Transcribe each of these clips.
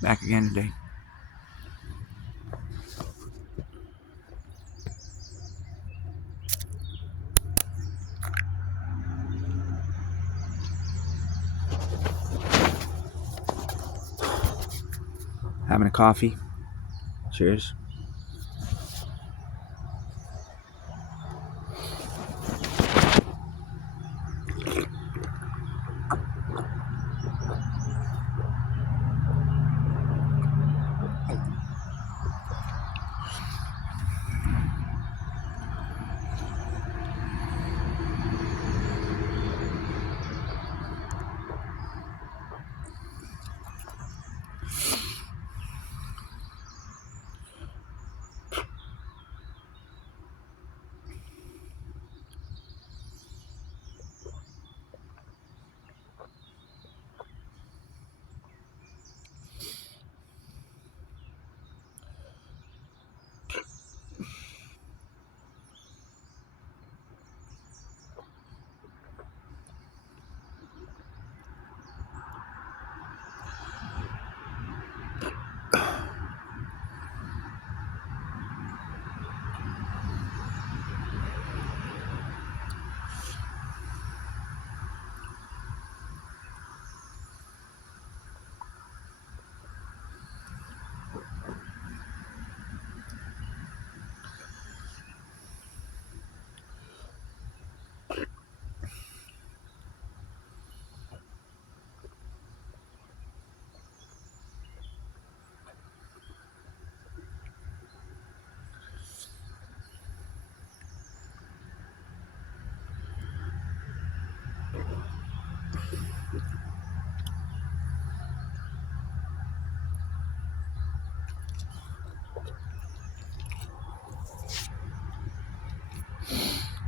Back again today. Having a coffee. Cheers.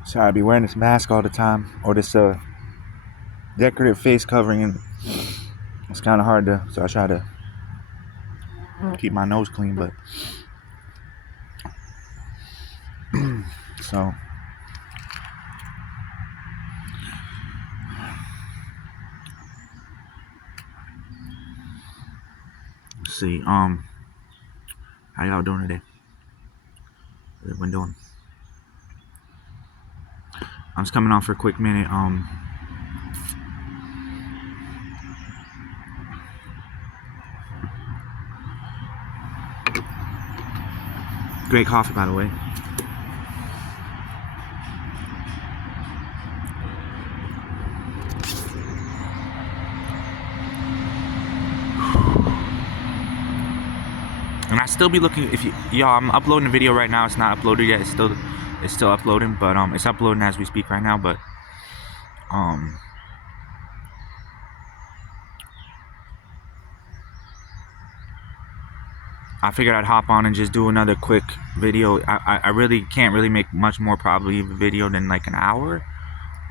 Sorry, I be wearing this mask all the time, or this decorative face covering, and it's kind of hard to. So I try to keep my nose clean, but so. Let's see. How y'all doing today? What everyone doing? I'm just coming on for a quick minute. Great coffee, by the way. And I still be looking. If y'all, I'm uploading a video right now. It's not uploaded yet. It's still uploading, but it's uploading as we speak right now. But I figured I'd hop on and just do another quick video. I really can't really make much more probably of a video than like an hour.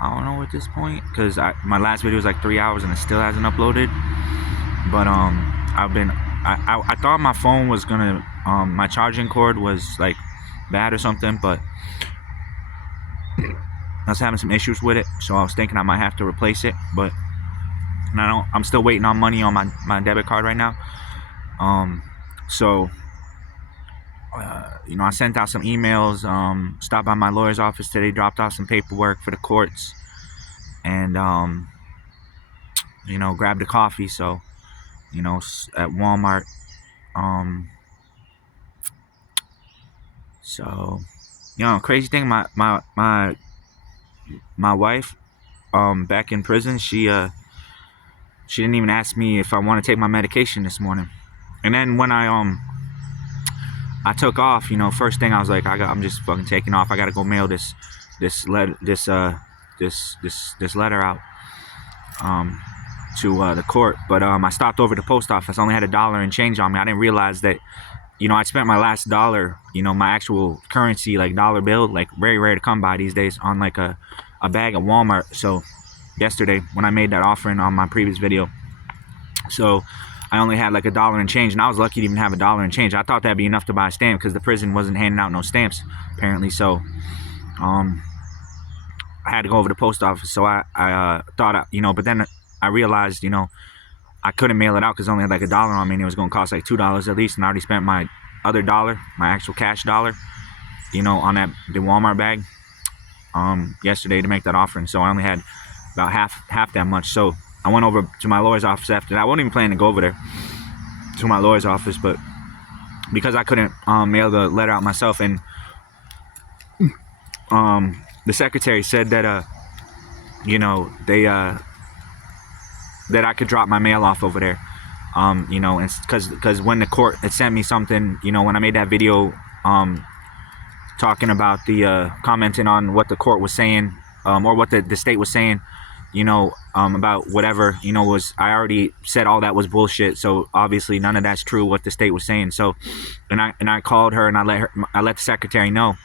I don't know at this point, because my last video was like 3 hours and it still hasn't uploaded. But I thought my phone was gonna my charging cord was like bad or something, but I was having some issues with it, so I was thinking I might have to replace it. But I'm still waiting on money on my debit card right now. So I sent out some emails, stopped by my lawyer's office today, dropped off some paperwork for the courts, and grabbed a coffee. So at Walmart. So crazy thing, my wife, back in prison, she didn't even ask me if I want to take my medication this morning. And then when I took off, first thing I was like, I'm just fucking taking off. I gotta go mail this letter out to the court. But I stopped over at the post office. I only had $1 and change on me. I didn't realize that I spent my last dollar, my actual currency, like dollar bill, like very rare to come by these days, on like a bag at Walmart. So yesterday when I made that offering on my previous video, so I only had like $1 and change, and I was lucky to even have $1 and change. I thought that'd be enough to buy a stamp, because the prison wasn't handing out no stamps apparently. So I had to go over to the post office. So I thought, but then I realized, I couldn't mail it out because I only had like $1 on me, and it was going to cost like $2 at least, and I already spent my other dollar, my actual cash dollar, you know, on the Walmart bag yesterday to make that offering. So I only had about half that much. So I went over to my lawyer's office after that. I wasn't even planning to go over there to my lawyer's office, but because I couldn't mail the letter out myself, and the secretary said that you know, they that I could drop my mail off over there, you know, and because when the court had sent me something, you know, when I made that video talking about the commenting on what the court was saying, or what the state was saying, you know, about whatever, you know, I already said all that was bullshit. So obviously none of that's true what the state was saying. So and I called her, and I let the secretary know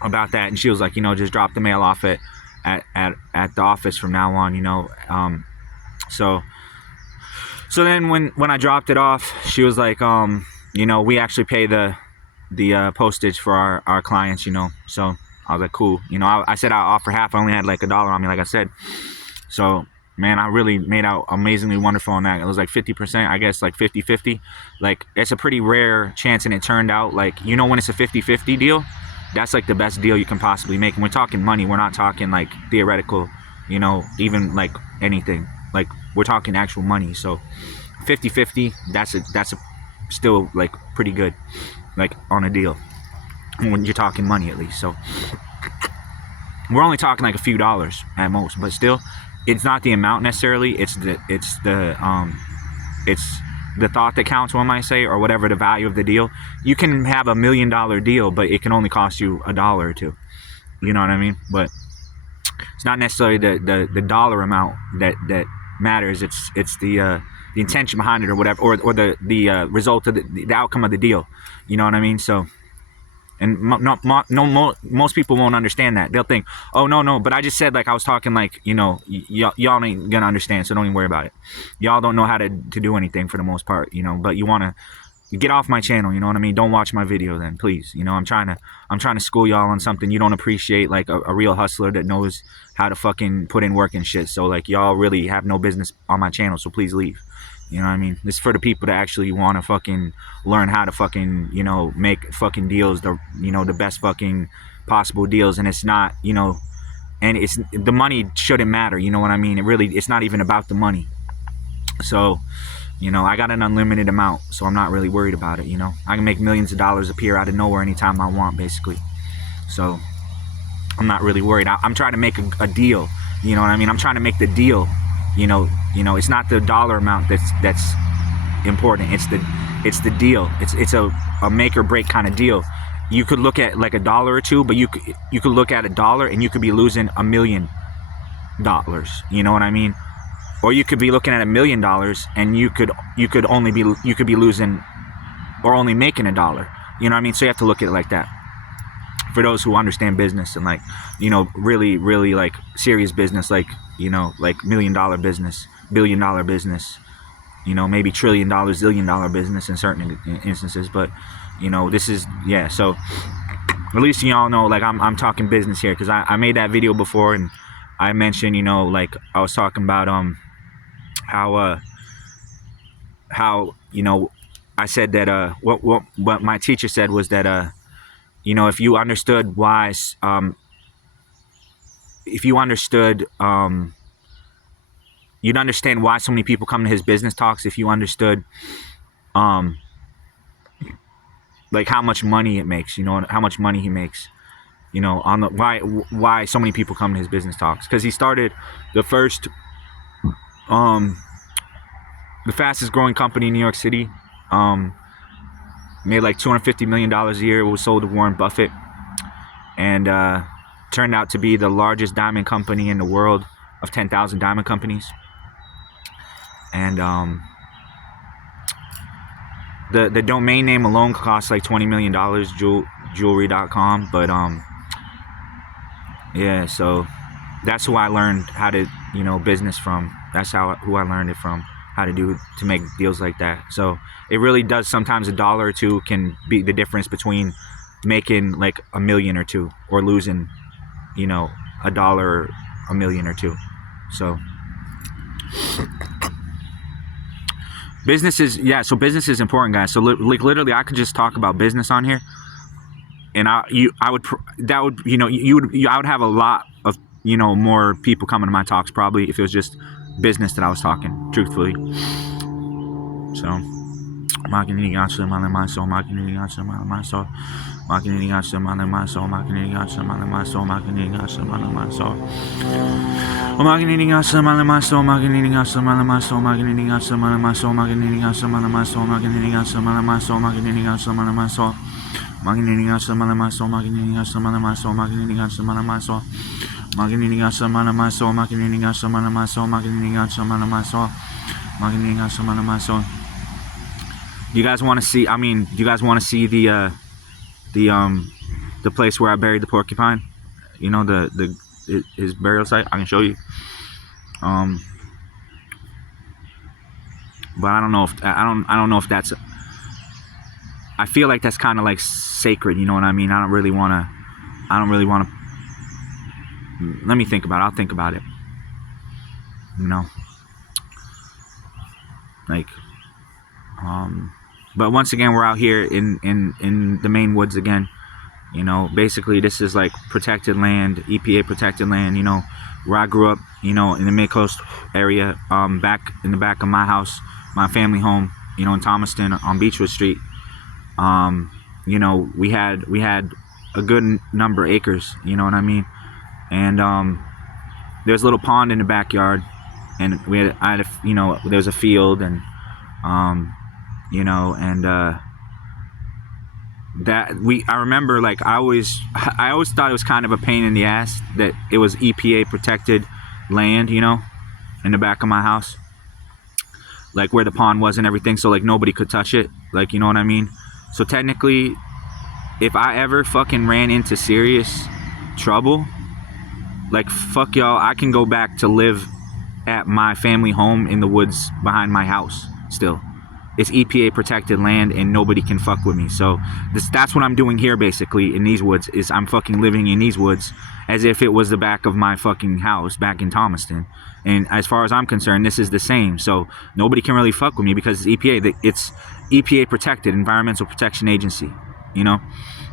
about that, and she was like, you know, just drop the mail off at the office from now on, you know. So then when I dropped it off, she was like, you know, we actually pay the postage for our clients, you know. So I was like, cool, you know. I said I'll offer half. I only had like $1 on me, like I said. So man, I really made out amazingly wonderful on that. It was like 50%, I guess, like 50-50. Like, it's a pretty rare chance, and it turned out, like, you know, when it's a 50-50 deal, that's like the best deal you can possibly make. And we're talking money, we're not talking like theoretical, you know, even like anything. Like, we're talking actual money. So 50-50, that's still like pretty good, like, on a deal when you're talking money, at least. So we're only talking like a few dollars at most, but still, it's not the amount necessarily, it's the thought that counts, one might say, or whatever the value of the deal. You can have $1 million deal, but it can only cost you $1 or $2. You know what I mean? But it's not necessarily the dollar amount that matters. It's the intention behind it, or whatever, or the result of the outcome of the deal. You know what I mean? So, and most people won't understand that. They'll think, oh, no, but I just said, like, I was talking, like, you know, y'all ain't gonna understand, so don't even worry about it. Y'all don't know how to do anything for the most part, you know, but you want to get off my channel, you know what I mean? Don't watch my video then, please. You know, I'm trying to school y'all on something you don't appreciate, like a real hustler that knows how to fucking put in work and shit. So, like, y'all really have no business on my channel, so please leave. You know what I mean? This is for the people that actually want to fucking learn how to fucking, you know, make fucking deals, the best fucking possible deals. And it's not, you know, and it's, the money shouldn't matter, you know what I mean? It's not even about the money. So, you know, I got an unlimited amount, so I'm not really worried about it, you know. I can make millions of dollars appear out of nowhere anytime I want, basically. So I'm not really worried. I'm trying to make a deal, you know what I mean? I'm trying to make the deal. You know, it's not the dollar amount that's important. It's the deal. It's a make or break kind of deal. You could look at like $1 or $2, but you could look at $1 and you could be losing $1 million. You know what I mean? Or you could be looking at $1 million and you could be losing or only making $1. You know what I mean? So you have to look at it like that. For those who understand business and, like, you know, really, really, like, serious business, like, you know, like $1 million business, $1 billion business, you know, maybe $1 trillion, $1 zillion business in certain instances. But, you know, this is, yeah. So at least y'all know, like, I'm talking business here, because I made that video before, and I mentioned, you know, like, I was talking about how you know, I said that what my teacher said was that you know, if you understood why, you'd understand why so many people come to his business talks. If you understood, like, how much money it makes, you know, how much money he makes, you know, on the why so many people come to his business talks. Because he started the fastest growing company in New York City. Made like $250 million a year. It was sold to Warren Buffett, and turned out to be the largest diamond company in the world of 10,000 diamond companies. And the domain name alone costs like $20 million, jewelry.com. But yeah, so that's who I learned how to, you know, business from. That's who I learned it from, how to make deals like that. So it really does, sometimes $1 or $2 can be the difference between making like $1 million or $2 million, or losing, you know, $1 or $1 million or $2 million. So Business is, yeah, so business is important, guys. So like literally I could just talk about business on here, and I would I would have a lot of, more people coming to my talks probably if it was just business that I was talking, truthfully. So do you guys want to see? I mean, do you guys want to see the place where I buried the porcupine? You know, his burial site. I can show you. But I don't know if I don't know if that's. I feel like that's kind of like sacred. You know what I mean? I don't really want to. Let me think about it. I'll think about it. You know, like. But once again, we're out here in the Maine woods again. You know, basically this is like protected land, EPA protected land, you know, where I grew up, you know, in the mid-coast area, back in the back of my house, my family home, you know, in Thomaston on Beechwood Street. You know, we had a good number of acres, you know what I mean? And there's a little pond in the backyard, and you know, there was a field, and you know, and I remember, like, I always thought it was kind of a pain in the ass that it was EPA protected land, you know, in the back of my house, like where the pond was and everything, so like nobody could touch it, like, you know what I mean? So technically, if I ever fucking ran into serious trouble, like, fuck y'all, I can go back to live at my family home in the woods behind my house still. It's EPA protected land and nobody can fuck with me. So that's what I'm doing here basically in these woods, is I'm fucking living in these woods as if it was the back of my fucking house back in Thomaston. And as far as I'm concerned, this is the same. So nobody can really fuck with me because it's EPA. It's EPA protected, Environmental Protection Agency, you know?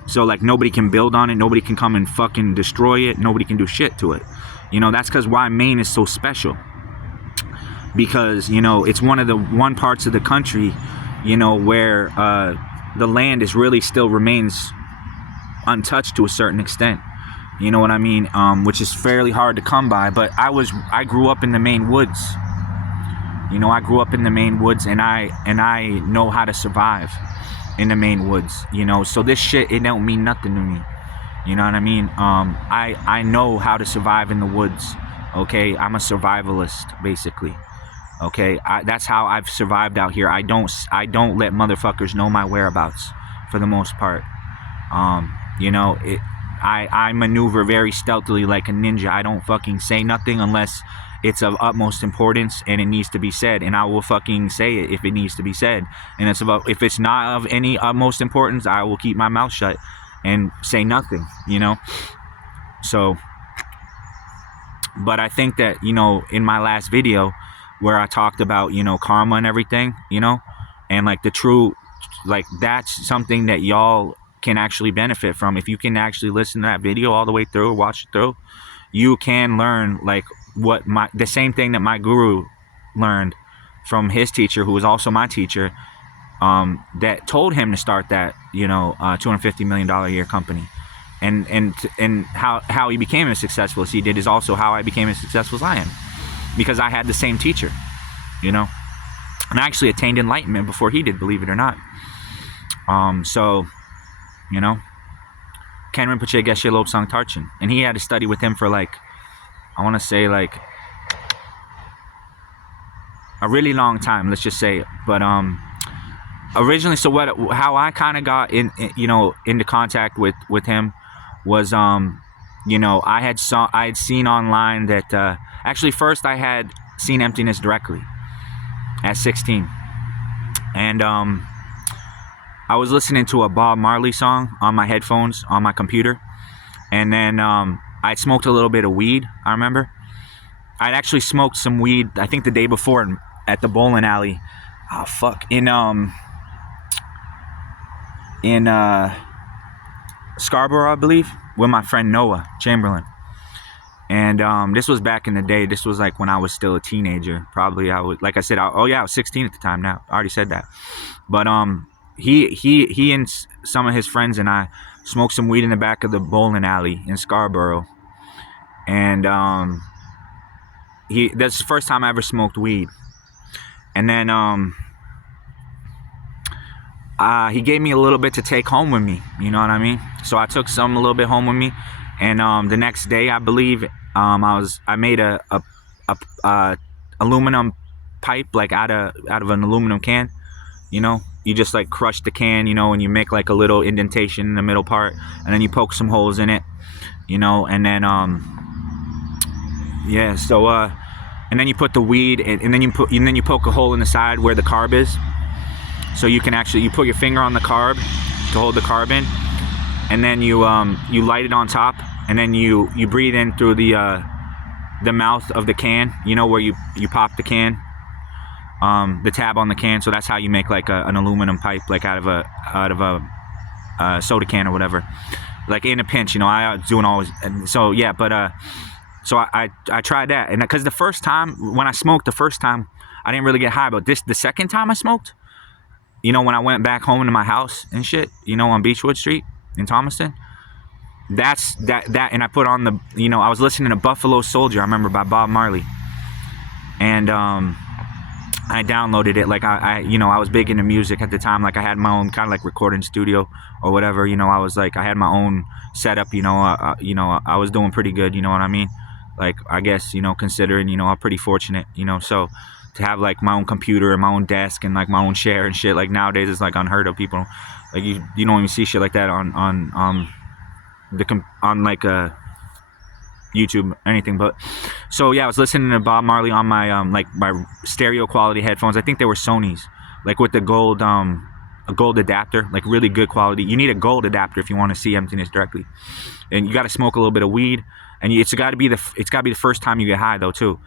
So like nobody can build on it. Nobody can come and fucking destroy it. Nobody can do shit to it. You know, that's because why Maine is so special. Because, you know, it's one of the parts of the country, you know, where the land is really still remains untouched to a certain extent. You know what I mean? Which is fairly hard to come by. But I grew up in the Maine woods. You know, I grew up in the Maine woods, and I know how to survive in the Maine woods. You know, so this shit, it don't mean nothing to me. You know what I mean? I know how to survive in the woods. Okay, I'm a survivalist basically. Okay, that's how I've survived out here. I don't let motherfuckers know my whereabouts for the most part. You know, I maneuver very stealthily like a ninja. I don't fucking say nothing unless it's of utmost importance and it needs to be said, and I will fucking say it if it needs to be said. And if it's not of any utmost importance, I will keep my mouth shut and say nothing, you know? So, but I think that, you know, in my last video where I talked about, you know, karma and everything, you know, and like the true, like, that's something that y'all can actually benefit from. If you can actually listen to that video all the way through, watch it through, you can learn like the same thing that my guru learned from his teacher, who was also my teacher, that told him to start that, you know, $250 million a year company. And how he became as successful as he did is also how I became as successful as I am. Because I had the same teacher, you know, and I actually attained enlightenment before he did, believe it or not. So, you know, Ken Rinpoche Geshe Lobsang Tarchin, and he had to study with him for like, I want to say like a really long time, let's just say. But originally, so how I kind of got you know, into contact with him was you know, I had seen online that actually first I had seen emptiness directly at 16, and I was listening to a Bob Marley song on my headphones on my computer, and then I'd smoked a little bit of weed. I remember I'd actually smoked some weed, I think the day before at the bowling alley oh fuck, in Scarborough, I believe, with my friend Noah Chamberlain. And this was back in the day. This was like when I was still a teenager. Probably I was, like I said, I was 16 at the time. Now I already said that. But he and some of his friends and I smoked some weed in the back of the bowling alley in Scarborough. And that's the first time I ever smoked weed. And then he gave me a little bit to take home with me. You know what I mean? So I took some a little bit home with me. And the next day, I believe, I made a aluminum pipe, like out of an aluminum can. You know, you just like crush the can, you know, and you make like a little indentation in the middle part, and then you poke some holes in it, you know, and then yeah, so and then you put the weed, and then you poke a hole in the side where the carb is, so you can actually, you put your finger on the carb to hold the carb in, and then you light it on top, and then you breathe in through the mouth of the can, you know, where you pop the can, the tab on the can. So that's how you make like an aluminum pipe, like out of a soda can or whatever, like in a pinch, you know. I was doing always, and so yeah, but so I tried that, and because the first time when I smoked, I didn't really get high, but the second time I smoked, you know, when I went back home to my house and shit, you know, on Beechwood Street in Thomaston, that and I put on the, you know, I was listening to Buffalo Soldier, I remember, by Bob Marley, and I downloaded it. Like I you know, I was big into music at the time. Like I had my own kind of like recording studio or whatever, you know. I was like, I had my own setup, you know. I was doing pretty good, you know what I mean? Like, I guess, you know, considering, you know, I'm pretty fortunate, you know. So to have like my own computer and my own desk and like my own chair and shit, like nowadays it's like unheard of. People like, you don't even see shit like that on like YouTube or anything. But so yeah, I was listening to Bob Marley on my like my stereo quality headphones. I think they were Sony's, like with the gold a gold adapter, like really good quality. You need a gold adapter if you want to see emptiness directly, and you got to smoke a little bit of weed, and it's got to be the first time you get high though too,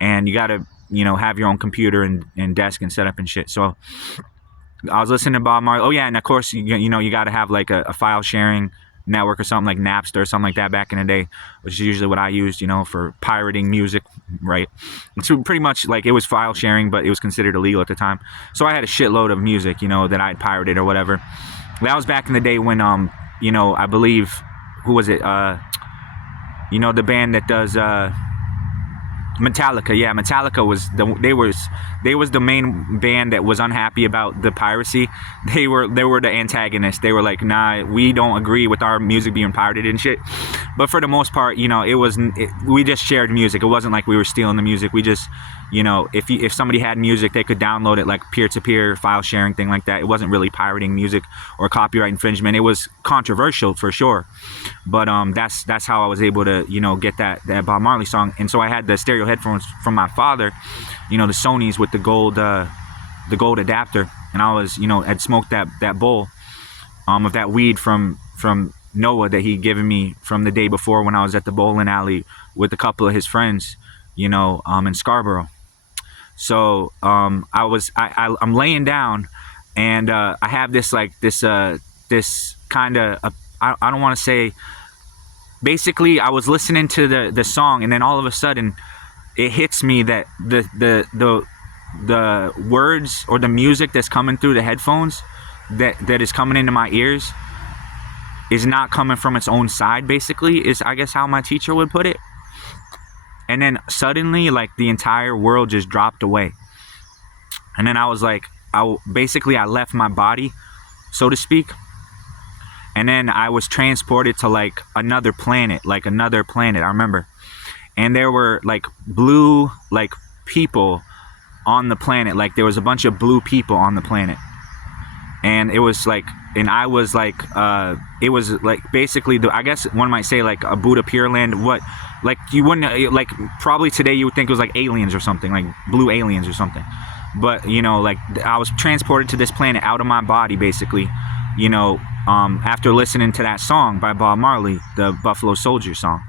and you got to, you know, have your own computer and desk and setup and shit. So I was listening to Bob Marley. Oh yeah, and of course, you know, you got to have like a file sharing network or something, like Napster or something like that back in the day, which is usually what I used, you know, for pirating music, right? So pretty much like it was file sharing, but it was considered illegal at the time. So I had a shitload of music, you know, that I'd pirated or whatever. That was back in the day when you know, I believe, who was it? You know, the band that does Metallica. Yeah, Metallica was the main band that was unhappy about the piracy. They were the antagonists. They were like, nah, we don't agree with our music being pirated and shit. But for the most part, you know, we just shared music. It wasn't like we were stealing the music. We just, you know, if somebody had music, they could download it, like peer-to-peer file sharing thing like that. It wasn't really pirating music or copyright infringement. It was controversial for sure, but that's how I was able to, you know, get that Bob Marley song. And so I had the stereo headphones from my father, you know, the Sony's with the gold adapter, and I was, you know, had smoked that bowl of that weed from Noah that he'd given me from the day before when I was at the bowling alley with a couple of his friends, you know, in Scarborough. So I'm laying down, and I have this kind of, I don't want to say, basically I was listening to the song, and then all of a sudden it hits me that the words or the music that's coming through the headphones that is coming into my ears is not coming from its own side, basically, is I guess how my teacher would put it. And then suddenly, like, the entire world just dropped away. And then I was like, I left my body, so to speak. And then I was transported to like another planet, I remember. And there were like blue, like, people on the planet. Like there was a bunch of blue people on the planet. And it was like, and I was like, it was like basically, I guess one might say like a Buddha Pure Land. What, like you wouldn't, like probably today you would think it was like aliens or something, like blue aliens or something. But, you know, like I was transported to this planet out of my body, basically, you know, after listening to that song by Bob Marley, the Buffalo Soldier song,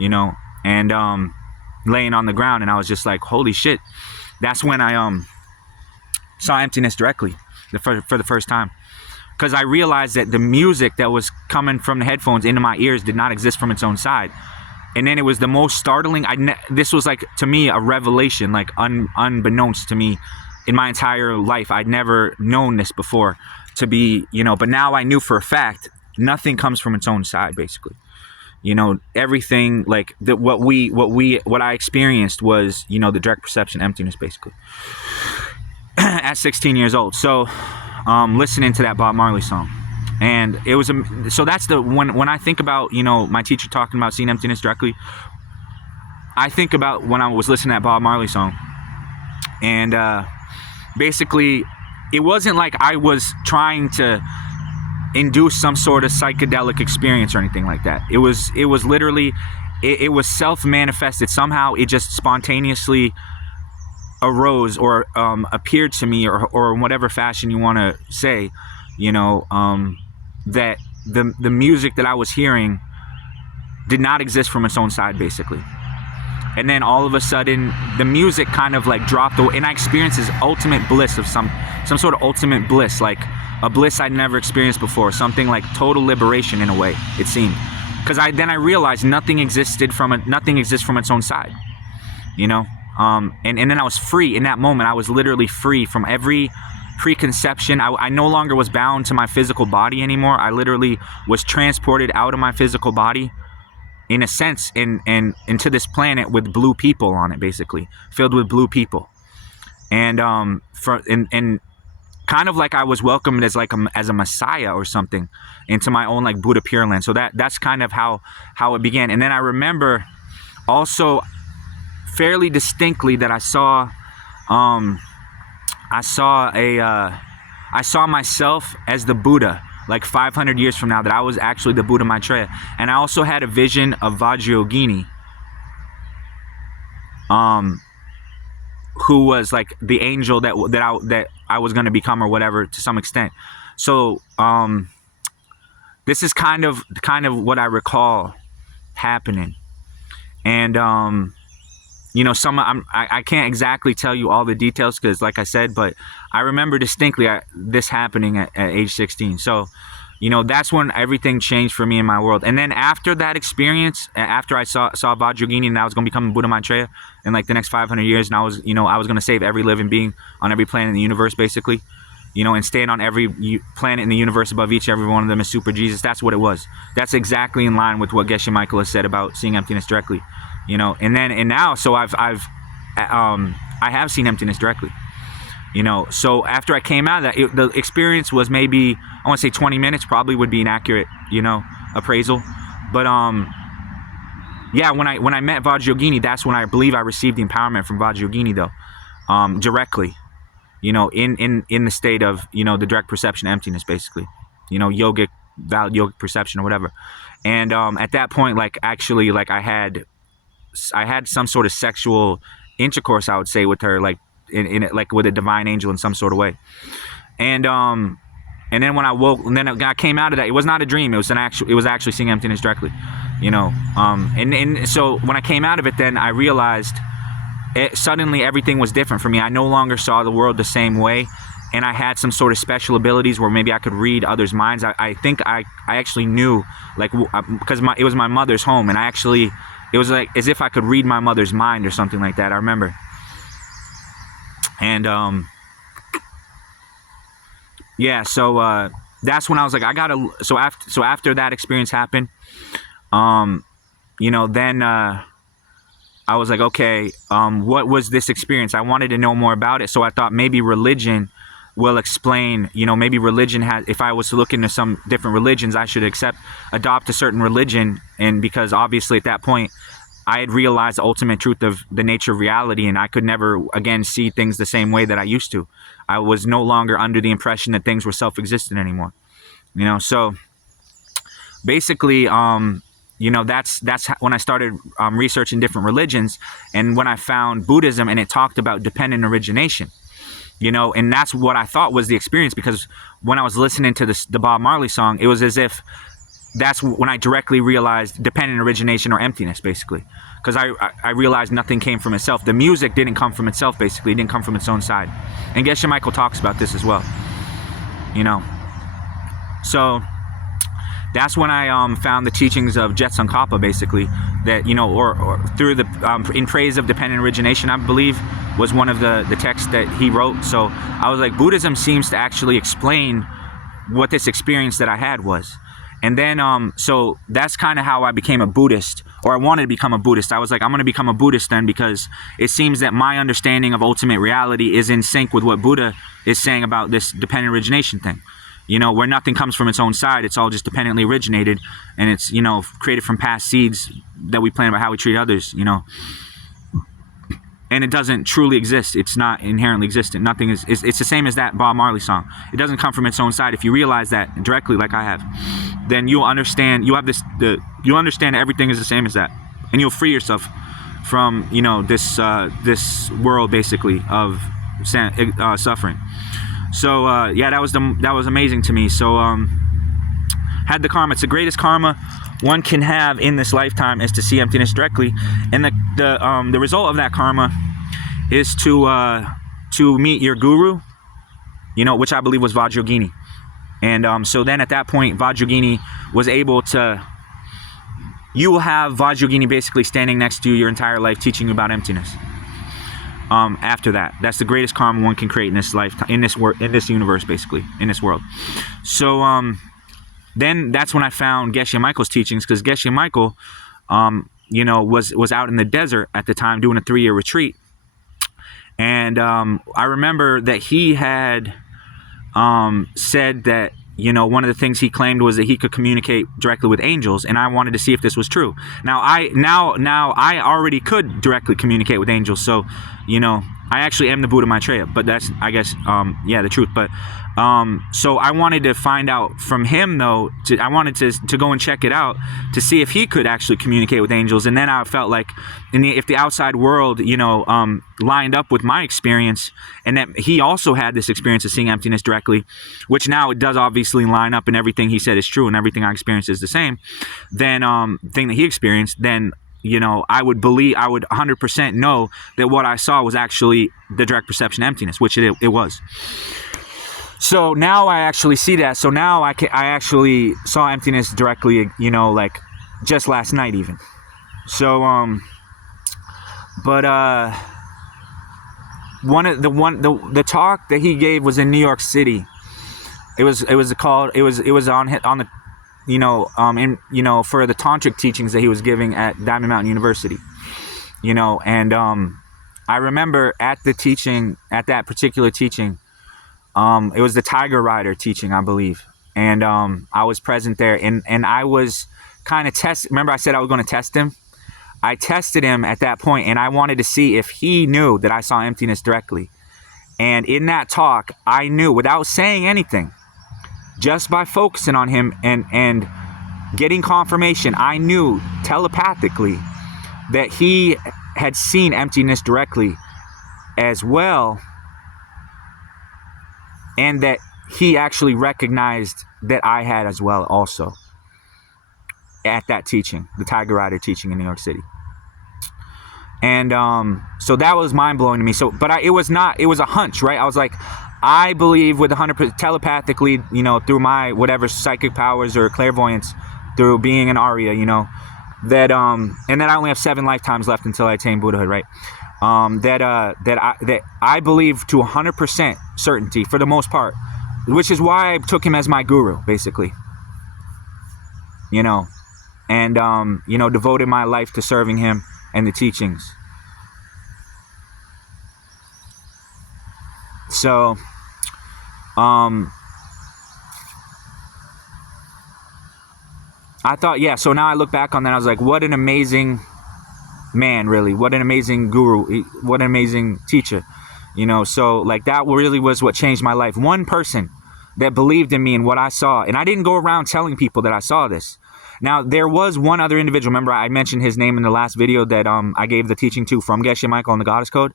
you know, and laying on the ground. And I was just like, holy shit. That's when I saw emptiness directly for the first time. Because I realized that the music that was coming from the headphones into my ears did not exist from its own side. And then it was the most startling. This was like, to me, a revelation, like unbeknownst to me in my entire life. I'd never known this before to be, but now I knew for a fact nothing comes from its own side, basically. Everything, like what I experienced was, the direct perception emptiness, basically. At 16 years old. So listening to that Bob Marley song, and it was so that's the when I think about my teacher talking about seeing emptiness directly, I think about when I was listening to that Bob Marley song. And basically it wasn't like I was trying to induce some sort of psychedelic experience or anything like that. It was literally it was self-manifested. Somehow it just spontaneously arose or appeared to me, or in whatever fashion you want to say, that the music that I was hearing did not exist from its own side, basically. And then all of a sudden the music kind of like dropped away, and I experienced this ultimate bliss of some sort of ultimate bliss, like a bliss I'd never experienced before, something like total liberation in a way, it seemed. Because I realized nothing exists from its own side, and then I was free in that moment. I was literally free from every preconception. I no longer was bound to my physical body anymore. I literally was transported out of my physical body, in a sense, and into this planet with blue people on it, basically filled with blue people, and kind of like I was welcomed as as a messiah or something into my own like Buddha Pure Land. So that's kind of how it began. And then I remember also fairly distinctly that I saw myself as the Buddha, like 500 years from now, that I was actually the Buddha Maitreya. And I also had a vision of Vajrayogini, who was like the angel that I was going to become, or whatever, to some extent. So this is kind of what I recall happening. And I can't exactly tell you all the details, because like I said, but I remember distinctly this happening at age 16. So that's when everything changed for me in my world. And then after that experience, after I saw Vajrayogini, and I was going to become Buddha Maitreya in like the next 500 years, and I was going to save every living being on every planet in the universe, basically, and stand on every planet in the universe above each every one of them as Super Jesus. That's what it was. That's exactly in line with what Geshe Michael has said about seeing emptiness directly. And now, so I have seen emptiness directly, so after I came out of that, the experience was maybe, I want to say 20 minutes, probably would be an accurate, appraisal. But, yeah, when I met Vajrayogini, that's when I believe I received the empowerment from Vajrayogini, though, directly, in the state of, the direct perception of emptiness, basically, yogic, valid yogic perception or whatever. And, at that point, like, actually, like, I had some sort of sexual intercourse, I would say, with her, like in like with a divine angel in some sort of way. And then when I woke, and then I came out of that, it was not a dream. It was actually seeing emptiness directly, and so when I came out of it, then I realized suddenly everything was different for me. I no longer saw the world the same way. And I had some sort of special abilities where maybe I could read others' minds. I think I actually knew, like, because it was my mother's home, and it was like as if I could read my mother's mind or something like that, I remember. And yeah, so that's when I was like, so after that experience happened, then I was like, okay, what was this experience? I wanted to know more about it. So I thought maybe religion will explain, maybe religion has, if I was to look into some different religions, I should adopt a certain religion. And because obviously at that point, I had realized the ultimate truth of the nature of reality, and I could never again see things the same way that I used to. I was no longer under the impression that things were self-existent anymore. So basically, that's when I started researching different religions, and when I found Buddhism, and it talked about dependent origination. And that's what I thought was the experience, because when I was listening to the Bob Marley song, it was as if that's when I directly realized dependent origination or emptiness, basically. Because I realized nothing came from itself. The music didn't come from itself, basically. It didn't come from its own side. And Geshe Michael talks about this as well. So that's when I found the teachings of Jet Tsongkhapa, basically, that, or through the, in praise of dependent origination, I believe, was one of the texts that he wrote. So I was like, Buddhism seems to actually explain what this experience that I had was. And then, so that's kind of how I became a Buddhist, or I wanted to become a Buddhist. I was like, I'm going to become a Buddhist then, because it seems that my understanding of ultimate reality is in sync with what Buddha is saying about this dependent origination thing. Where nothing comes from its own side, it's all just dependently originated, and it's, created from past seeds that we plant about how we treat others, And it doesn't truly exist. It's not inherently existent. Nothing is it's the same as that Bob Marley song. It doesn't come from its own side. If you realize that directly, like I have, then you'll understand, you'll understand everything is the same as that. And you'll free yourself from, this world, basically, of suffering. So yeah, that was amazing to me. So had the karma. It's the greatest karma one can have in this lifetime, is to see emptiness directly, and the result of that karma is to meet your guru, which I believe was Vajrayogini. And so then at that point, Vajrayogini was able to. You will have Vajrayogini basically standing next to you your entire life, teaching you about emptiness. After that's the greatest karma one can create in this life, in this universe, basically, in this world. So then that's when I found Geshe Michael's teachings, because Geshe Michael, was out in the desert at the time doing a 3-year retreat, and I remember that he had said that, one of the things he claimed was that he could communicate directly with angels, and I wanted to see if this was true. Now I already could directly communicate with angels, so I actually am the Buddha Maitreya, but that's, I guess, the truth. But so I wanted to find out from him, though. I wanted to go and check it out to see if he could actually communicate with angels. And then I felt like, if the outside world, lined up with my experience, and that he also had this experience of seeing emptiness directly, which now it does obviously line up, and everything he said is true, and everything I experienced is the same. Then thing that he experienced, then I would 100% know that what I saw was actually the direct perception emptiness, which it was. So now I actually see that. So now I actually saw emptiness directly, like just last night even. So, but the talk that he gave was in New York City. It was on the, for the tantric teachings that he was giving at Diamond Mountain University, and I remember at that particular teaching, it was the Tiger Rider teaching, I believe, and I was present there, and I was kind of remember I said I was going to test him. I tested him at that point, and I wanted to see if he knew that I saw emptiness directly. And in that talk, I knew, without saying anything, just by focusing on him and getting confirmation, I knew telepathically that he had seen emptiness directly as well, and that he actually recognized that I had as well also at that teaching, the Tiger Rider teaching in New York City. And so that was mind-blowing to me. So, but it was a hunch, right? I was like, I believe with 100% telepathically, through my whatever psychic powers or clairvoyance, through being an Arya, that and that I only have 7 lifetimes left until I attain Buddhahood, right? That I believe to 100% certainty for the most part, which is why I took him as my guru, basically. And devoted my life to serving him and the teachings. So, I thought, yeah, so now I look back on that, I was like, what an amazing man, really. What an amazing guru. What an amazing teacher. So, like, that really was what changed my life. One person that believed in me and what I saw. And I didn't go around telling people that I saw this. Now, there was one other individual. Remember, I mentioned his name in the last video that I gave the teaching to from Geshe Michael on the Goddess Code.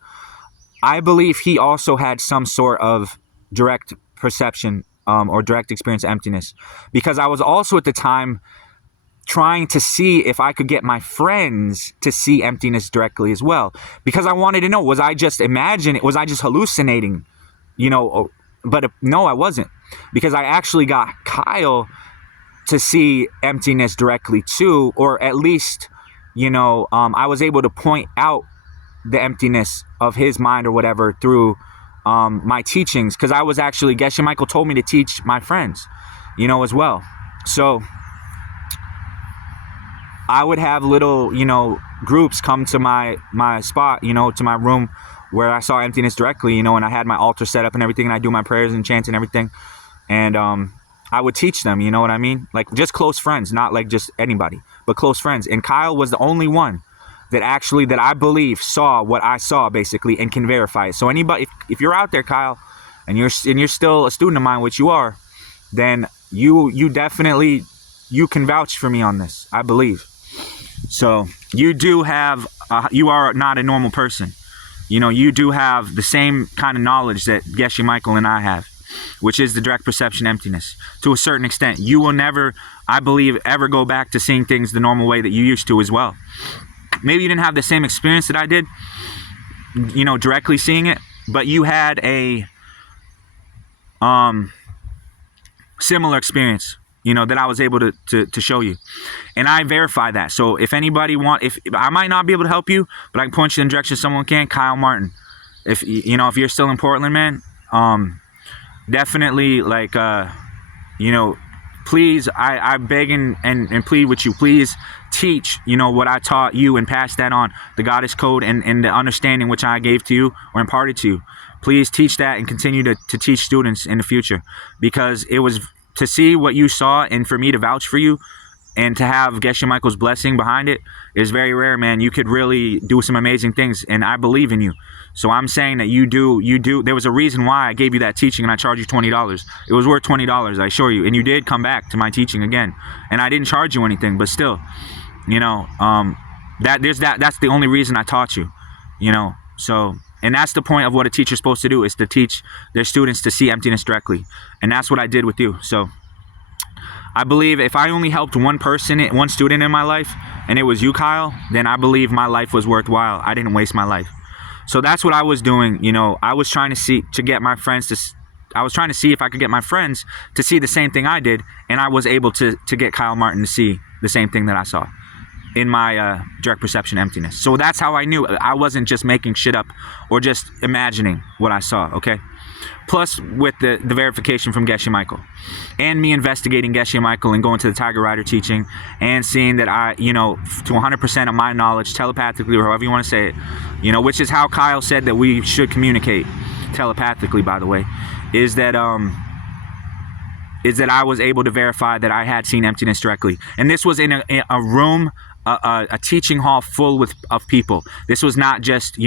I believe he also had some sort of direct perception or direct experience of emptiness. Because I was also at the time trying to see if I could get my friends to see emptiness directly as well, because I wanted to know, was I just imagining, was I just hallucinating, but no, I wasn't, because I actually got Kyle to see emptiness directly too, or at least, I was able to point out the emptiness of his mind or whatever through my teachings, because I was actually, Geshe Michael told me to teach my friends, as well. So I would have little, groups come to my spot, to my room where I saw emptiness directly, and I had my altar set up and everything, and I do my prayers and chants and everything. And I would teach them, you know what I mean? Like just close friends, not like just anybody, but close friends. And Kyle was the only one that I believe saw what I saw basically and can verify it. So anybody, if you're out there, Kyle, and you're still a student of mine, which you are, then you definitely, you can vouch for me on this, I believe. So you do have, you are not a normal person. You do have the same kind of knowledge that Geshe Michael and I have, which is the direct perception emptiness. To a certain extent, you will never, I believe, ever go back to seeing things the normal way that you used to as well. Maybe you didn't have the same experience that I did, directly seeing it, but you had a similar experience, that I was able to show you. And I verify that. So if anybody if I might not be able to help you, but I can point you in the direction someone can, Kyle Martin. If you're still in Portland, man, definitely, like, please, I beg and plead with you, please teach, what I taught you and pass that on, the goddess code and the understanding which I gave to you or imparted to you. Please teach that and continue to teach students in the future, because it was to see what you saw and for me to vouch for you and to have Geshe Michael's blessing behind it is very rare, man. You could really do some amazing things, and I believe in you. So I'm saying that you do. There was a reason why I gave you that teaching and I charged you $20. It was worth $20, I assure you. And you did come back to my teaching again. And I didn't charge you anything, but still, that's the only reason I taught you, so, and that's the point of what a teacher's supposed to do, is to teach their students to see emptiness directly. And that's what I did with you. So I believe if I only helped one student in my life, and it was you, Kyle, then I believe my life was worthwhile. I didn't waste my life. So that's what I was doing. I was trying to see if I could get my friends to see the same thing I did. And I was able to get Kyle Martin to see the same thing that I saw in my direct perception emptiness. So that's how I knew I wasn't just making shit up or just imagining what I saw, okay? Plus with the verification from Geshe Michael and me investigating Geshe Michael and going to the Tiger Rider teaching and seeing that I, to 100% of my knowledge, telepathically, or however you want to say it, which is how Kyle said that we should communicate telepathically, by the way, is that I was able to verify that I had seen emptiness directly. And this was in a room, a teaching hall full of people. This was not just,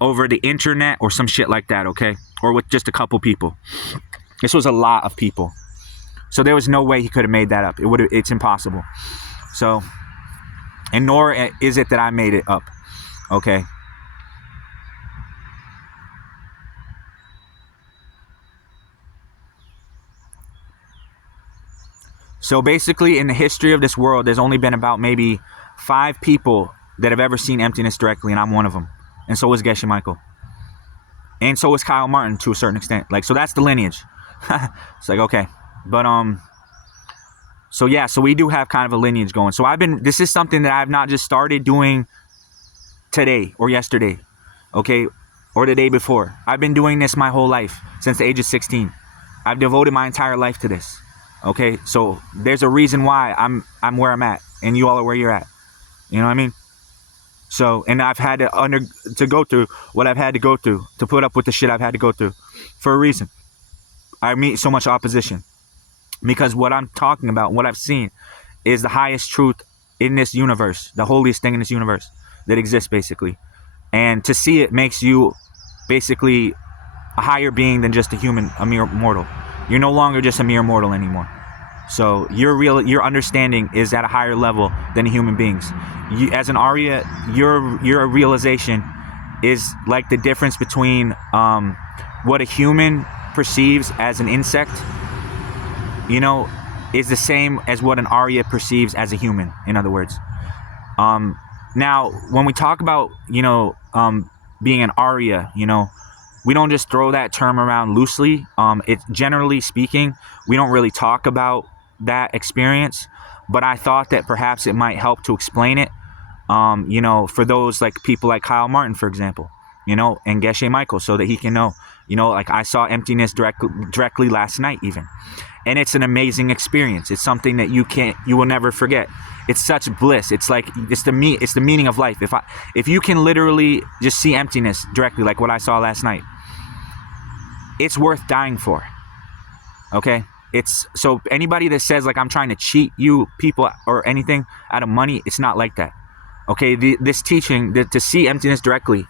over the internet or some shit like that, okay? Or with just a couple people. This was a lot of people. So there was no way he could have made that up. It's impossible. So, and nor is it that I made it up, okay? So basically, in the history of this world, there's only been about maybe 5 people that have ever seen emptiness directly, and I'm one of them. And so is Geshe Michael. And so is Kyle Martin to a certain extent. Like, so that's the lineage. It's like, okay. But, so yeah, so we do have kind of a lineage going. So this is something that I've not just started doing today or yesterday, okay, or the day before. I've been doing this my whole life, since the age of 16. I've devoted my entire life to this. Okay, so there's a reason why I'm where I'm at, and you all are where you're at. You know what I mean? So, and I've had to go through what I've had to go through, to put up with the shit I've had to go through, for a reason. I meet so much opposition because what I'm talking about, what I've seen, is the highest truth in this universe, the holiest thing in this universe that exists, basically. And to see it makes you basically a higher being than just a mere mortal. You're no longer just a mere mortal anymore. So your understanding is at a higher level than human beings. As an Arya, your realization is like the difference between what a human perceives as an insect, is the same as what an Arya perceives as a human, in other words. Now, when we talk about, being an Arya, we don't just throw that term around loosely. It's generally speaking, we don't really talk about that experience, but I thought that perhaps it might help to explain it, for those like people like Kyle Martin, for example, and Geshe Michael, so that he can know, like I saw emptiness directly last night even. And it's an amazing experience. It's something that you will never forget. It's such bliss. It's like, it's the meaning of life. If you can literally just see emptiness directly, like what I saw last night, it's worth dying for. Okay? So anybody that says like I'm trying to cheat you people or anything out of money, it's not like that. Okay? This teaching, to see emptiness directly,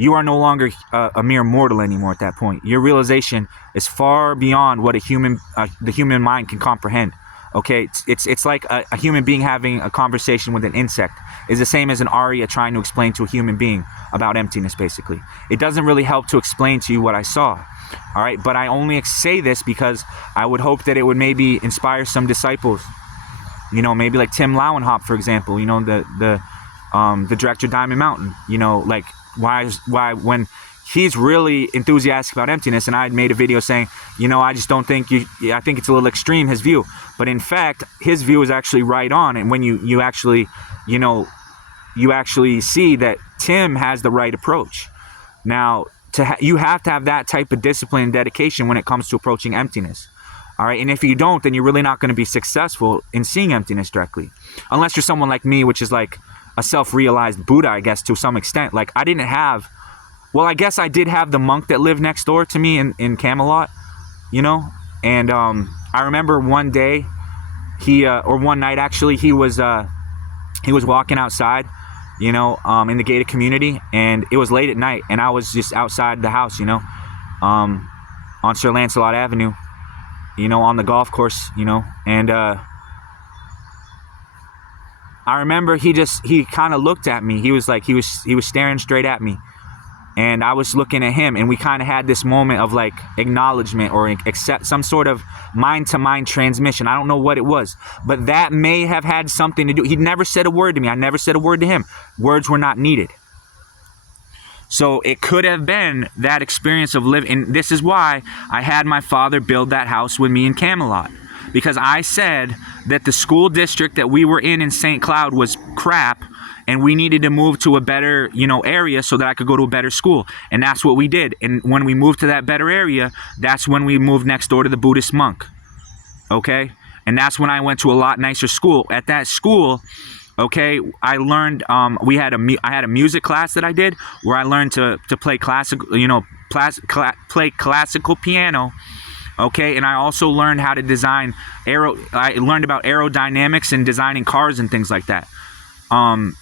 you are no longer a mere mortal anymore at that point. Your realization is far beyond what the human mind can comprehend. Okay, it's like a human being having a conversation with an insect is the same as an Arya trying to explain to a human being about emptiness, basically. It doesn't really help to explain to you what I saw. All right, but I only say this because I would hope that it would maybe inspire some disciples. Maybe like Tim Lauenhop, for example, the director of Diamond Mountain, like why when he's really enthusiastic about emptiness, and I had made a video saying, I just don't think I think it's a little extreme, his view. But in fact, his view is actually right on. And when you actually, you actually see that Tim has the right approach. Now, you have to have that type of discipline and dedication when it comes to approaching emptiness. All right. And if you don't, then you're really not going to be successful in seeing emptiness directly. Unless you're someone like me, which is like a self-realized Buddha, I guess, to some extent. Like I guess I did have the monk that lived next door to me in Camelot, and I remember one day or one night actually, he was walking outside, in the gated community, and it was late at night, and I was just outside the house, on Sir Lancelot Avenue, on the golf course, and I remember he kind of looked at me. He was staring straight at me. And I was looking at him, and we kind of had this moment of like acknowledgement or accept some sort of mind-to-mind transmission. I don't know what it was, but that may have had something to do. He never said a word to me. I never said a word to him. Words were not needed. So it could have been that experience of living. And this is why I had my father build that house with me in Camelot. Because I said that the school district that we were in St. Cloud was crap, and we needed to move to a better, area so that I could go to a better school. And that's what we did. And when we moved to that better area, that's when we moved next door to the Buddhist monk. Okay? And that's when I went to a lot nicer school. At that school, okay, I learned, I had a music class that I did where I learned to play classical, play classical piano. Okay, and I also learned how to design I learned about aerodynamics and designing cars and things like that. And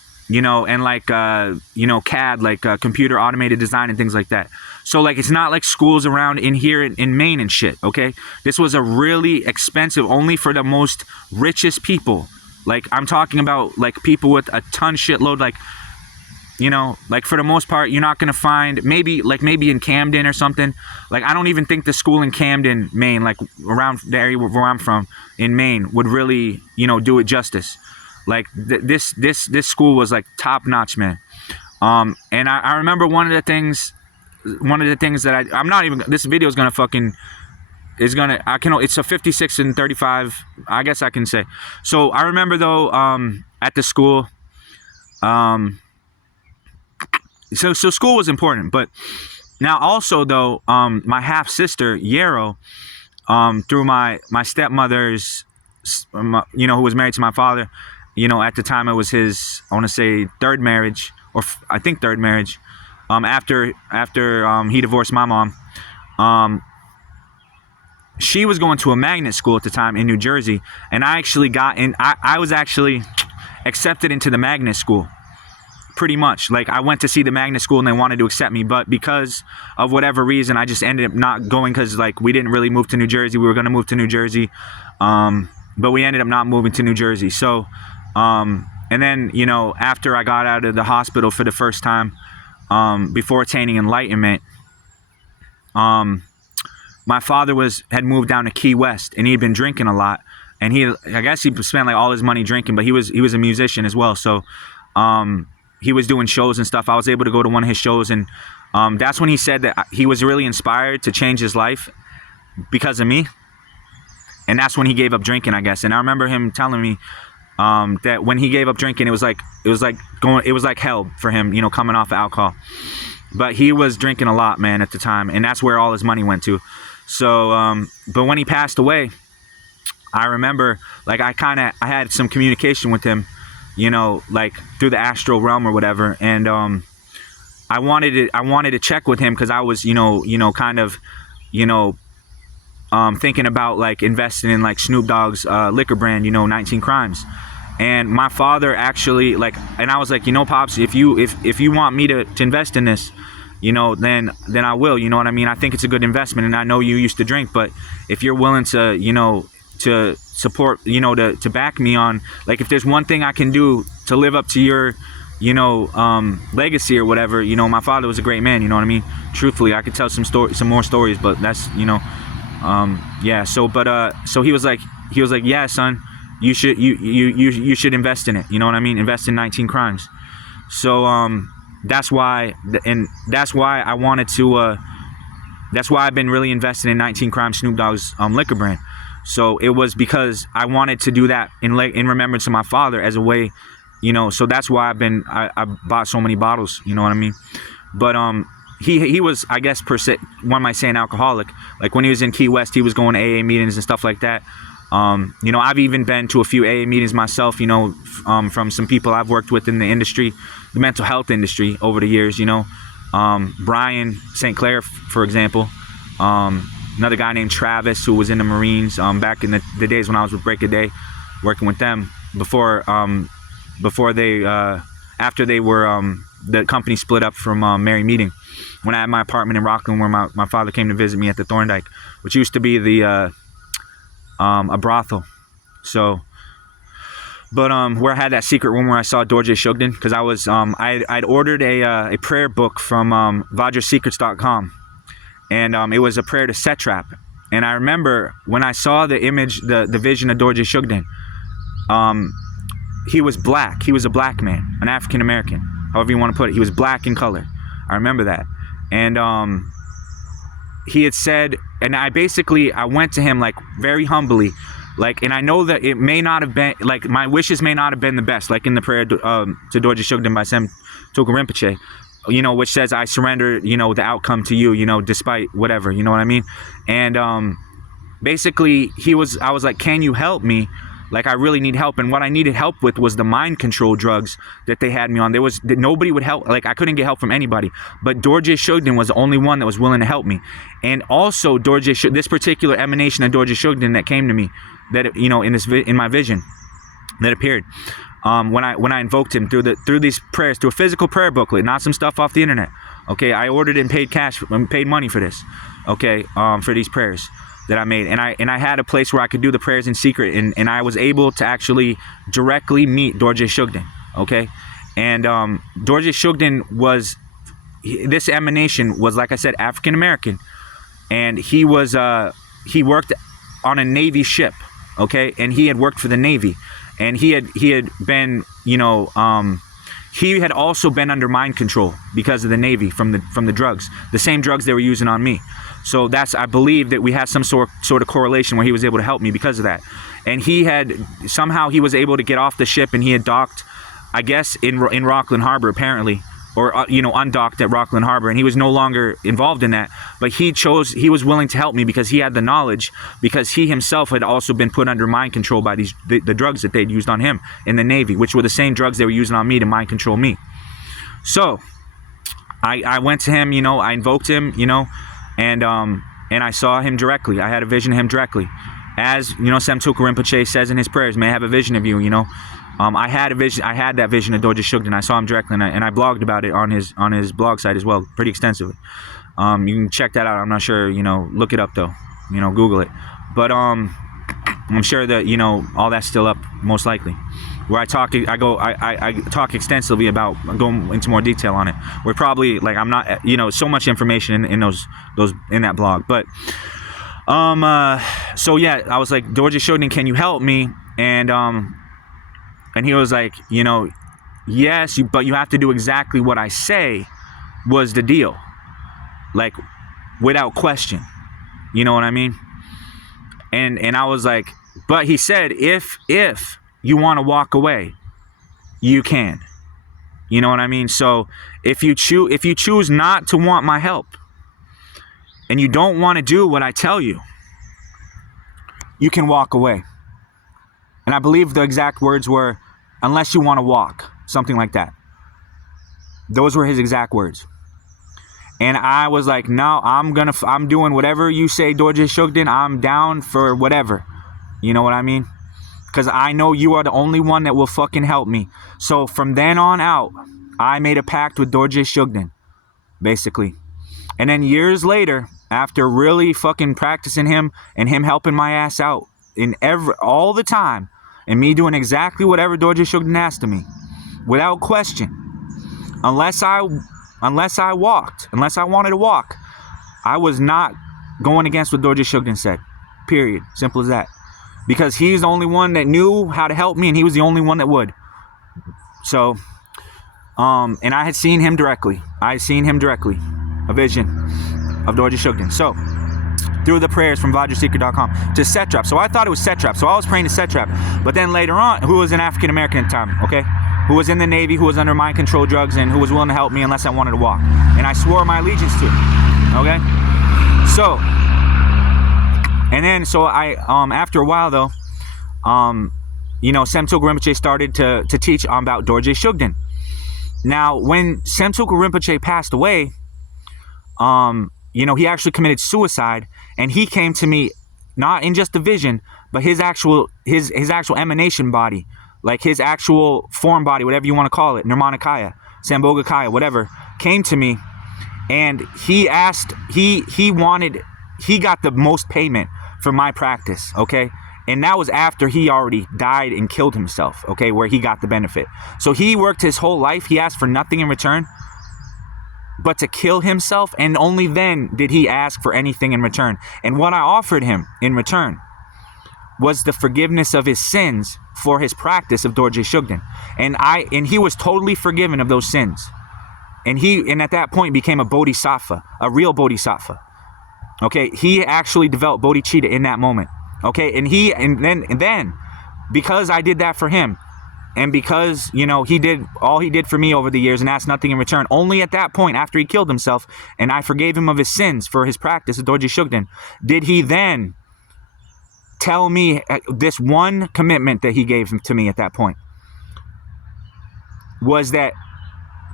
like CAD, like computer automated design and things like that. So like it's not like schools around in here in Maine and shit. Okay, this was a really expensive, only for the most richest people. Like I'm talking about like people with a ton shitload, like. Like for the most part, you're not going to find maybe in Camden or something. Like, I don't even think the school in Camden, Maine, like around the area where I'm from in Maine would really, do it justice. Like this school was like top notch, man. And I remember one of the things that I'm not even, this video is going to it's a 56 and 35, I guess I can say. So I remember though, at the school, So school was important, but now also though, my half sister Yarrow, through my stepmother's, who was married to my father, at the time it was his, I want to say third marriage, or I think third marriage, after he divorced my mom, she was going to a magnet school at the time in New Jersey, and I actually got in. I was actually accepted into the magnet school. Pretty much, like I went to see the magnet school and they wanted to accept me, but because of whatever reason, I just ended up not going, because like we didn't really move to New Jersey. We were going to move to New Jersey, but we ended up not moving to New Jersey. So, and then after I got out of the hospital for the first time, before attaining enlightenment, my father had moved down to Key West, and he had been drinking a lot, and I guess he spent like all his money drinking, but he was a musician as well. So he was doing shows and stuff. I was able to go to one of his shows, and that's when he said that he was really inspired to change his life because of me. And that's when he gave up drinking, I guess. And I remember him telling me that when he gave up drinking, it was like hell for him, you know, coming off of alcohol. But he was drinking a lot, man, at the time, and that's where all his money went to. So, but when he passed away, I remember, like, I had some communication with him, you know, like through the astral realm or whatever, and I wanted to check with him because I was, kind of, thinking about like investing in like Snoop Dogg's liquor brand, 19 Crimes. And my father actually, and I was like, Pops, if you want me to invest in this, then I will, you know what I mean? I think it's a good investment, and I know you used to drink, but if you're willing to, to support, to back me on, like, if there's one thing I can do to live up to your, legacy or whatever, my father was a great man, you know what I mean? Truthfully, I could tell some more stories, but that's, yeah. So he was like, yeah, son, you should invest in it. You know what I mean? Invest in 19 Crimes. So, that's why I wanted to, that's why I've been really invested in 19 Crimes, Snoop Dogg's, liquor brand. So it was because I wanted to do that in remembrance of my father as a way, so that's why I bought so many bottles, you know what I mean? But, he was, I guess, per se, one might say, an alcoholic. Like when he was in Key West, he was going to AA meetings and stuff like that. I've even been to a few AA meetings myself, from some people I've worked with in the industry, the mental health industry over the years, Brian St. Clair, for example, another guy named Travis, who was in the Marines, back in the days when I was with Break a Day, working with them before they, after they were, the company split up from Mary Meeting, when I had my apartment in Rockland, where my father came to visit me at the Thorndike, which used to be a brothel. So, but where I had that secret room where I saw Dorje Shugden, because I was I'd ordered a prayer book from vajrasecrets.com, and it was a prayer to Setrap. And I remember when I saw the image, the vision of Dorje Shugden, he was black. He was a black man, an African American, however you want to put it. He was black in color. I remember that. And he had said, and I went to him, like, very humbly, like, and I know that it may not have been, like, my wishes may not have been the best, like in the prayer to Dorje Shugden by Tsem Rinpoche, which says, I surrender, the outcome to you, despite whatever, you know what I mean? And basically, I was like, can you help me? Like, I really need help. And what I needed help with was the mind control drugs that they had me on. Nobody would help. Like, I couldn't get help from anybody. But Dorje Shugden was the only one that was willing to help me. And also, this particular emanation of Dorje Shugden that came to me, that, in my vision that appeared, when I invoked him through these prayers, through a physical prayer booklet, not some stuff off the internet. Okay, I ordered it and paid cash, paid money for this. Okay, for these prayers that I made, and I had a place where I could do the prayers in secret, and I was able to actually directly meet Dorje Shugden, okay? And Dorje Shugden this emanation was, like I said, African American, and he worked on a Navy ship, okay? And he had worked for the Navy, and he had been, he had also been under mind control because of the Navy from the drugs, the same drugs they were using on me. So I believe that we had some sort of correlation where he was able to help me because of that. And somehow he was able to get off the ship, and he had docked, I guess, in Rockland Harbor, apparently, or, undocked at Rockland Harbor, and he was no longer involved in that. But he was willing to help me because he had the knowledge, because he himself had also been put under mind control by the drugs that they'd used on him in the Navy, which were the same drugs they were using on me to mind control me. So I went to him, I invoked him, and I saw him directly. I had a vision of him directly. As, Tsem Rinpoche says in his prayers, may I have a vision of you, I had a vision. I had that vision of Dorje Shugden. I saw him directly, and I blogged about it on his blog site as well, pretty extensively. You can check that out. I'm not sure, look it up though, Google it. But I'm sure that, all that's still up, most likely. Where I talk extensively about, going into more detail on it. We're probably, like, I'm not, so much information in those in that blog. But So yeah, I was like, Dorje Shugden, can you help me? And he was like, you know, yes, but you have to do exactly what I say was the deal. Like, without question. You know what I mean? And I was like, but he said, if you want to walk away, you can. You know what I mean? So if you choose not to want my help and you don't want to do what I tell you, you can walk away. And I believe the exact words were, unless you want to walk, something like that. Those were his exact words. And I was like, no, I'm doing whatever you say, Dorje Shugden. I'm down for whatever. You know what I mean? Because I know you are the only one that will fucking help me. So from then on out, I made a pact with Dorje Shugden, basically. And then years later, after really fucking practicing him and him helping my ass out all the time, and me doing exactly whatever Dorje Shugden asked of me, without question, unless I wanted to walk, I was not going against what Dorje Shugden said. Period. Simple as that. Because he's the only one that knew how to help me, and he was the only one that would. So, and I had seen him directly. A vision of Dorje Shugden. So, through the prayers from vajraseeker.com to Setrap. So I thought it was Setrap. So I was praying to Setrap. But then later on, who was an African American at the time, okay? Who was in the Navy, who was under mind control drugs, and who was willing to help me unless I wanted to walk. And I swore my allegiance to him, okay? So, and then, so I, after a while though, you know, Semtuk Rinpoche started to teach about Dorje Shugden. Now, when Semtuk Rinpoche passed away, you know, he actually committed suicide, and he came to me not in just a vision, but his actual emanation body, like his actual form body, whatever you want to call it, Nirmanakaya, Sambhogakaya, whatever, came to me, and he asked, he got the most payment for my practice, okay? And that was after he already died and killed himself, okay, where he got the benefit. So he worked his whole life, he asked for nothing in return but to kill himself, and only then did he ask for anything in return. And what I offered him in return was the forgiveness of his sins for his practice of Dorje Shugden. And he was totally forgiven of those sins. And at that point became a bodhisattva, a real bodhisattva. Okay, he actually developed bodhicitta in that moment. Okay, and then because I did that for him, and because, you know, he did all he did for me over the years and asked nothing in return, only at that point, after he killed himself, and I forgave him of his sins for his practice of Dorje Shugden, did he then tell me this one commitment that he gave to me at that point, was that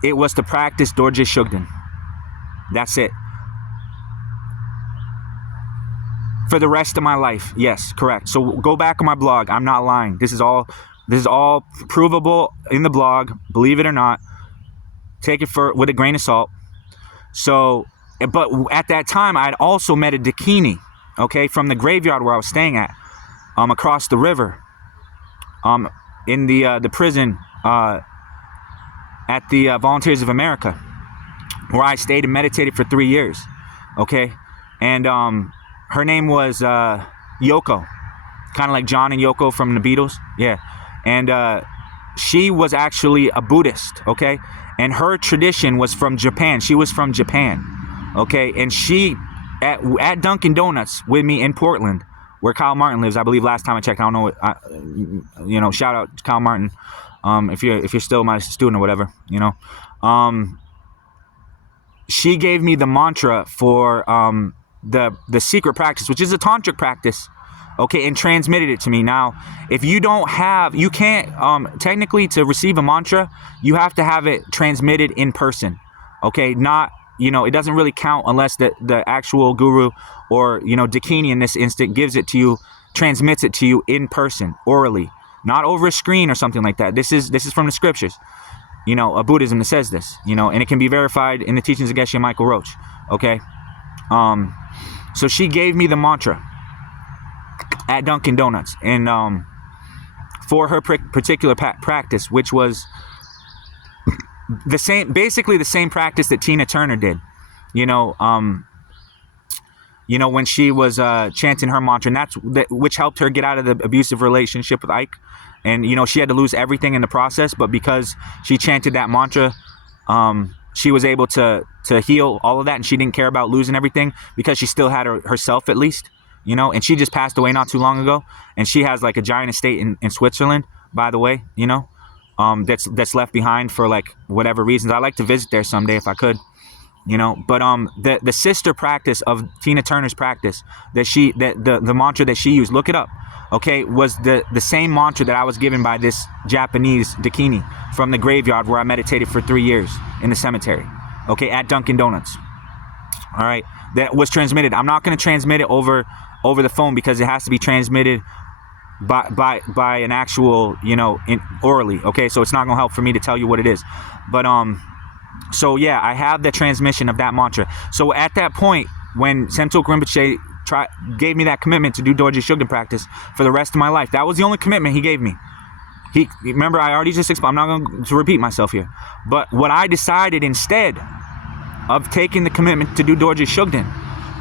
it was to practice Dorje Shugden. That's it. For the rest of my life. Yes, correct. So go back on my blog. I'm not lying. This is all provable in the blog. Believe it or not. Take it with a grain of salt. So, but at that time, I'd also met a Dakini, okay, from the graveyard where I was staying at, across the river, in the prison, at the Volunteers of America, where I stayed and meditated for 3 years, okay, and her name was Yoko, kind of like John and Yoko from the Beatles, yeah, and she was actually a Buddhist, okay, and her tradition was from Japan. She was from Japan, okay, and she at Dunkin' Donuts with me in Portland, where Kyle Martin lives, I believe. Last time I checked, I don't know what, you know, shout out to Kyle Martin, if you're still my student or whatever, you know. She gave me the mantra for the secret practice, which is a tantric practice, okay, and transmitted it to me. Now, if you don't have, you can't, technically, to receive a mantra, you have to have it transmitted in person, okay, not, you know, it doesn't really count unless the actual guru or, you know, Dakini in this instant gives it to you, transmits it to you in person, orally, not over a screen or something like that. This is from the scriptures, you know, a Buddhism that says this, you know, and it can be verified in the teachings of Geshe Michael Roach, okay. So she gave me the mantra at Dunkin' Donuts, and for her particular practice, which was basically the same practice that Tina Turner did, you know, you know, when she was chanting her mantra, and which helped her get out of the abusive relationship with Ike. And, you know, she had to lose everything in the process, but because she chanted that mantra, she was able to heal all of that, and she didn't care about losing everything because she still had herself, at least, you know. And she just passed away not too long ago, and she has like a giant estate in Switzerland, by the way, you know, that's left behind for like whatever reasons. I'd like to visit there someday if I could, you know. But the sister practice of Tina Turner's practice, the mantra that she used, look it up, okay, was the same mantra that I was given by this Japanese dakini from the graveyard where I meditated for 3 years in the cemetery, okay, at Dunkin' Donuts. All right, that was transmitted. I'm not going to transmit it over the phone because it has to be transmitted by an actual, you know, orally, okay. So it's not going to help for me to tell you what it is, but so yeah, I have the transmission of that mantra. So at that point, when Semtok Rinpoche gave me that commitment to do dorje shugden practice for the rest of my life, that was the only commitment he gave me. Remember, I already just explained, I'm not going to repeat myself here, but what I decided instead of taking the commitment to do dorje shugden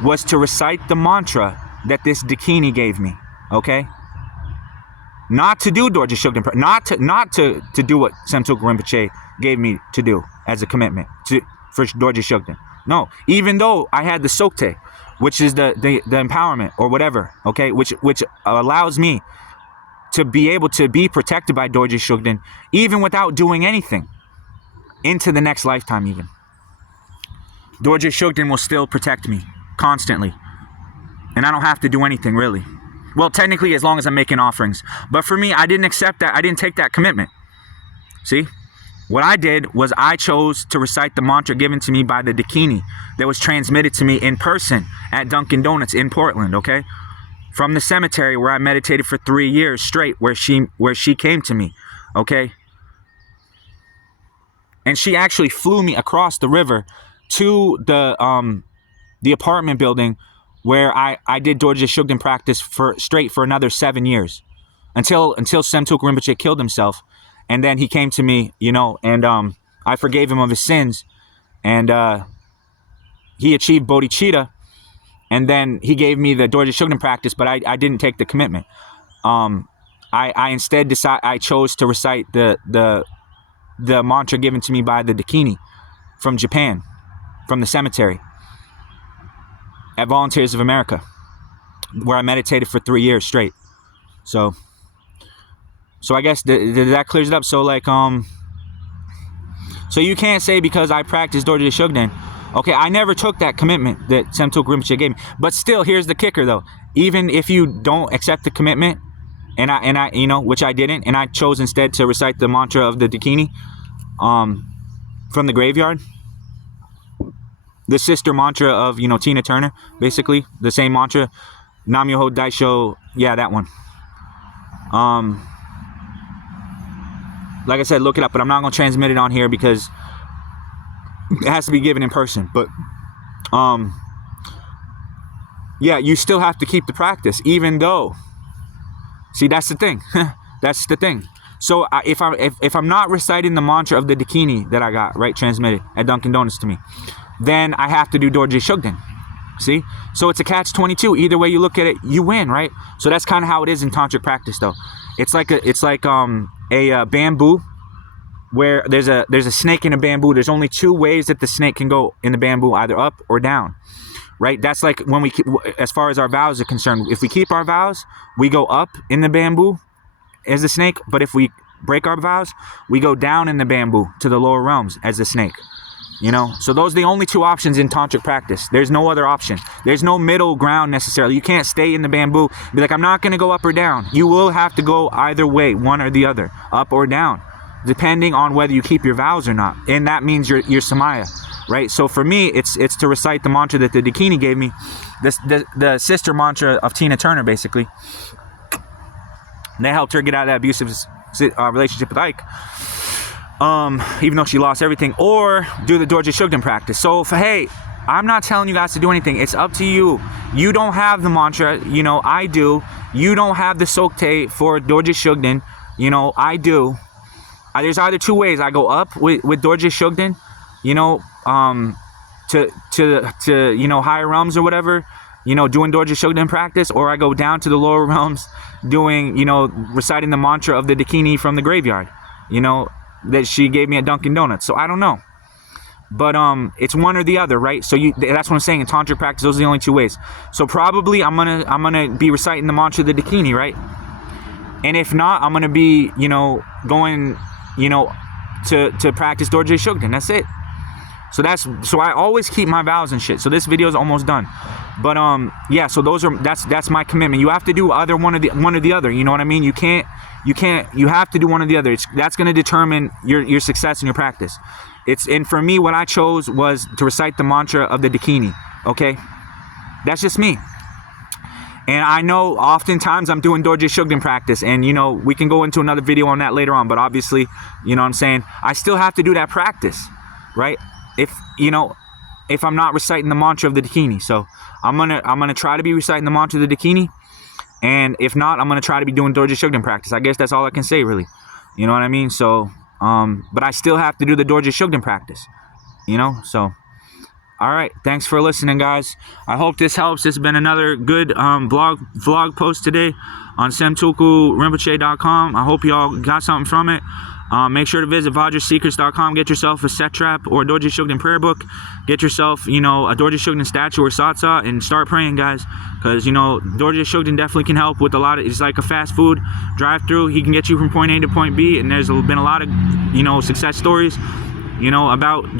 was to recite the mantra that this dakini gave me, okay? Not to do dorje shugden, not to do what Semtok Rinpoche gave me to do as a commitment for dorje shugden. No, even though I had the sokte, which is the empowerment or whatever, okay, which allows me to be able to be protected by dorje shugden even without doing anything into the next lifetime. Even dorje shugden will still protect me constantly, and I don't have to do anything really. Well, technically, as long as I'm making offerings. But for me, I didn't accept that. I didn't take that commitment. See? What I did was I chose to recite the mantra given to me by the dakini that was transmitted to me in person at Dunkin' Donuts in Portland, okay? From the cemetery where I meditated for 3 years straight, where she came to me, okay? And she actually flew me across the river to the apartment building where I did dorje shugden practice for another 7 years, until Semtok Rinpoche killed himself, and then he came to me, you know, and I forgave him of his sins, and he achieved bodhicitta, and then he gave me the dorje shugden practice, but I didn't take the commitment. I instead I chose to recite the mantra given to me by the dakini from Japan, from the cemetery at Volunteers of America, where I meditated for 3 years straight. So I guess that clears it up. So like, so you can't say because I practiced dorje shugden, okay, I never took that commitment that Semtok Rinpoche gave me. But still, here's the kicker though. Even if you don't accept the commitment, and I you know, which I didn't, and I chose instead to recite the mantra of the dakini from the graveyard, the sister mantra of, you know, Tina Turner, basically the same mantra, Nam Myoho Daisho, yeah, that one. Like I said, look it up, but I'm not gonna transmit it on here because it has to be given in person. But yeah, you still have to keep the practice, even though, see, that's the thing. That's the thing. So if I'm not reciting the mantra of the dakini that I got right transmitted at Dunkin' Donuts to me, then I have to do dorje shugden. See? So it's a catch-22. Either way you look at it, you win, right? So that's kind of how it is in tantric practice, though. It's like a bamboo, where there's a snake in a bamboo. There's only 2 ways that the snake can go in the bamboo, either up or down, right? That's like when we, as far as our vows are concerned, if we keep our vows, we go up in the bamboo as the snake. But if we break our vows, we go down in the bamboo to the lower realms as the snake. You know, so those are the only 2 options in tantric practice. There's no other option. There's no middle ground necessarily. You can't stay in the bamboo, be like, I'm not going to go up or down. You will have to go either way, one or the other, up or down, depending on whether you keep your vows or not. And that means you're samaya, right? So for me, it's to recite the mantra that the dakini gave me, the sister mantra of Tina Turner, basically. And that helped her get out of that abusive relationship with Ike. Even though she lost everything, or do the dorje shugden practice. So hey, I'm not telling you guys to do anything. It's up to you. You don't have the mantra, you know, I do. You don't have the sokte for dorje shugden, you know, I do. There's either 2 ways. I go up with dorje shugden, you know, to you know, higher realms or whatever, you know, doing dorje shugden practice, or I go down to the lower realms doing, you know, reciting the mantra of the Dakini from the graveyard, you know, that she gave me at Dunkin' Donuts. So I don't know. But it's one or the other, right? So that's what I'm saying. In tantric practice, those are the only two ways. So probably I'm gonna be reciting the mantra of the Dakini, right? And if not, I'm gonna be, you know, going, you know, to practice dorje shugden. That's it. So I always keep my vows and shit. So this video is almost done. But yeah, so that's my commitment. You have to do one or the other. You know what I mean? You have to do one or the other. That's gonna determine your success in your practice. And for me, what I chose was to recite the mantra of the Dakini. Okay? That's just me. And I know oftentimes I'm doing dorje shugden practice, and you know, we can go into another video on that later on, but obviously, you know what I'm saying, I still have to do that practice, right? If I'm not reciting the mantra of the Dakini. So I'm gonna try to be reciting the mantra of the Dakini, and if not, I'm gonna try to be doing dorje shugden practice. I guess that's all I can say, really. You know what I mean? So but I still have to do the dorje shugden practice, you know. So all right, thanks for listening, guys. I hope this helps. This has been another good vlog post today on semtulku.rinpoche.com. I hope y'all got something from it. Make sure to visit vajrasecrets.com. Get yourself a set trap or a dorje shugden prayer book. Get yourself, you know, a dorje shugden statue or satsa, and start praying, guys. Because, you know, dorje shugden definitely can help with a lot of, it's like a fast food drive-through. He can get you from point A to point B, and there's been a lot of, you know, success stories, you know, about